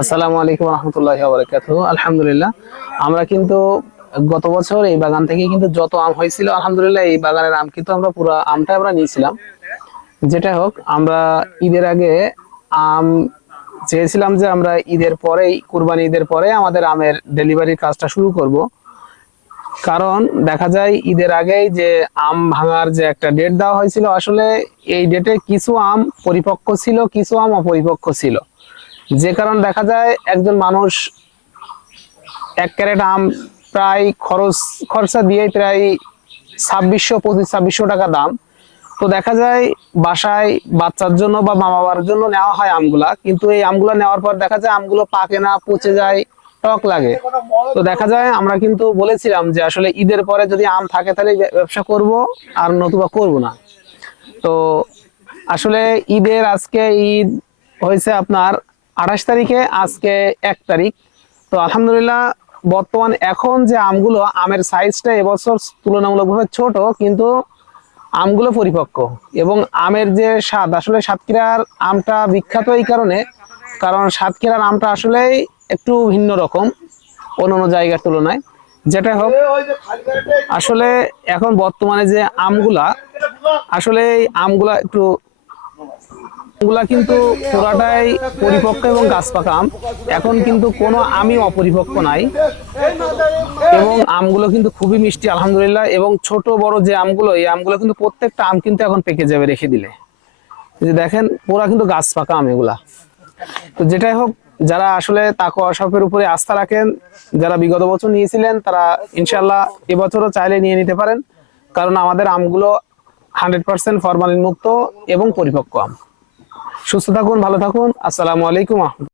আসসালামু আলাইকুম রহমতুল্লাহি ওয়া বারাকাতুহু। আলহামদুলিল্লাহ, আমরা কিন্তু গত বছর এই বাগান থেকে কিন্তু যত আম হয়েছিল, আলহামদুলিল্লাহ এই বাগানের আম কিন্তু আমরা পুরো আমটা আমরা নিয়েছিলাম। যেটা হোক, আমরা ঈদের আগে আম চেয়েছিলাম যে আমরা ঈদের পরেই, কুরবানি ঈদের পরে আমাদের আমের ডেলিভারির কাজটা শুরু করব। কারণ দেখা যায় ঈদের আগেই যে আম ভাঙার যে একটা ডেট দেওয়া হয়েছিল, আসলে এই ডেটে কিছু আম পরিপক্ক ছিল, কিছু আম অপরিপক্ক ছিল। যে কারণ দেখা যায় একজন মানুষ এক ক্যারেট আম প্রায় খরচা দিয়ে প্রায় 2600 টাকা দাম। তো দেখা যায় বাসায় বাচ্চার জন্য বা মা বাবার জন্য নেওয়া হয় আমগুলা, কিন্তু এই আমগুলা নেওয়ার পর দেখা যায় আমগুলো পাকে না, পচে যায়, টক লাগে। তো দেখা যায় আমরা কিন্তু বলেছিলাম যে আসলে ঈদের পরে যদি আম থাকে তাহলে ব্যবসা করব, আর নতুবা করব না। তো আসলে আজকে ঈদ হয়েছে আপনার 28 তারিখে, আজকে 1 তারিখ। তো আলহামদুলিল্লাহ, বর্তমান এখন যে আমগুলো, আমের সাইজটা এবছর তুলনামূলকভাবে ছোট, কিন্তু আমগুলো পরিপক্ক। এবং আমের যে স্বাদ, আসলে সাতক্ষীরার আমটা বিখ্যাত এই কারণে, কারণ সাতক্ষীরার আমটা আসলেই একটু ভিন্ন রকম অন্যান্য জায়গার তুলনায়। যেটা হোক, আসলে এখন বর্তমানে যে আমগুলা, আসলে এই আমগুলা একটু গুলা কিন্তু পুরাটাই পরিপক্ক এবং গাছ পাকা আম। এখন কিন্তু কোনো আমই অপরিপক্ক নাই, এবং আমগুলো কিন্তু খুবই মিষ্টি আলহামদুলিল্লাহ। এবং ছোট বড় যে আমগুলো, এই আমগুলো কিন্তু প্রত্যেকটা আম কিন্তু এখন পেকে যাবে রেখে দিলে। এই যে দেখেন, পুরা কিন্তু গাছ পাকা আম এগুলা। তো যেটাই হোক, যারা আসলে তাকওয়া শপের উপরে আস্থা রাখেন, যারা বিগত বছর নিয়েছিলেন, তারা ইনশাল্লাহ এবছরও চাইলে নিয়ে নিতে পারেন। কারণ আমাদের আমগুলো 100% ফরমালিন মুক্ত এবং পরিপক্ক আম। সুস্থ থাকুন, ভালো থাকুন। আসসালামু আলাইকুম।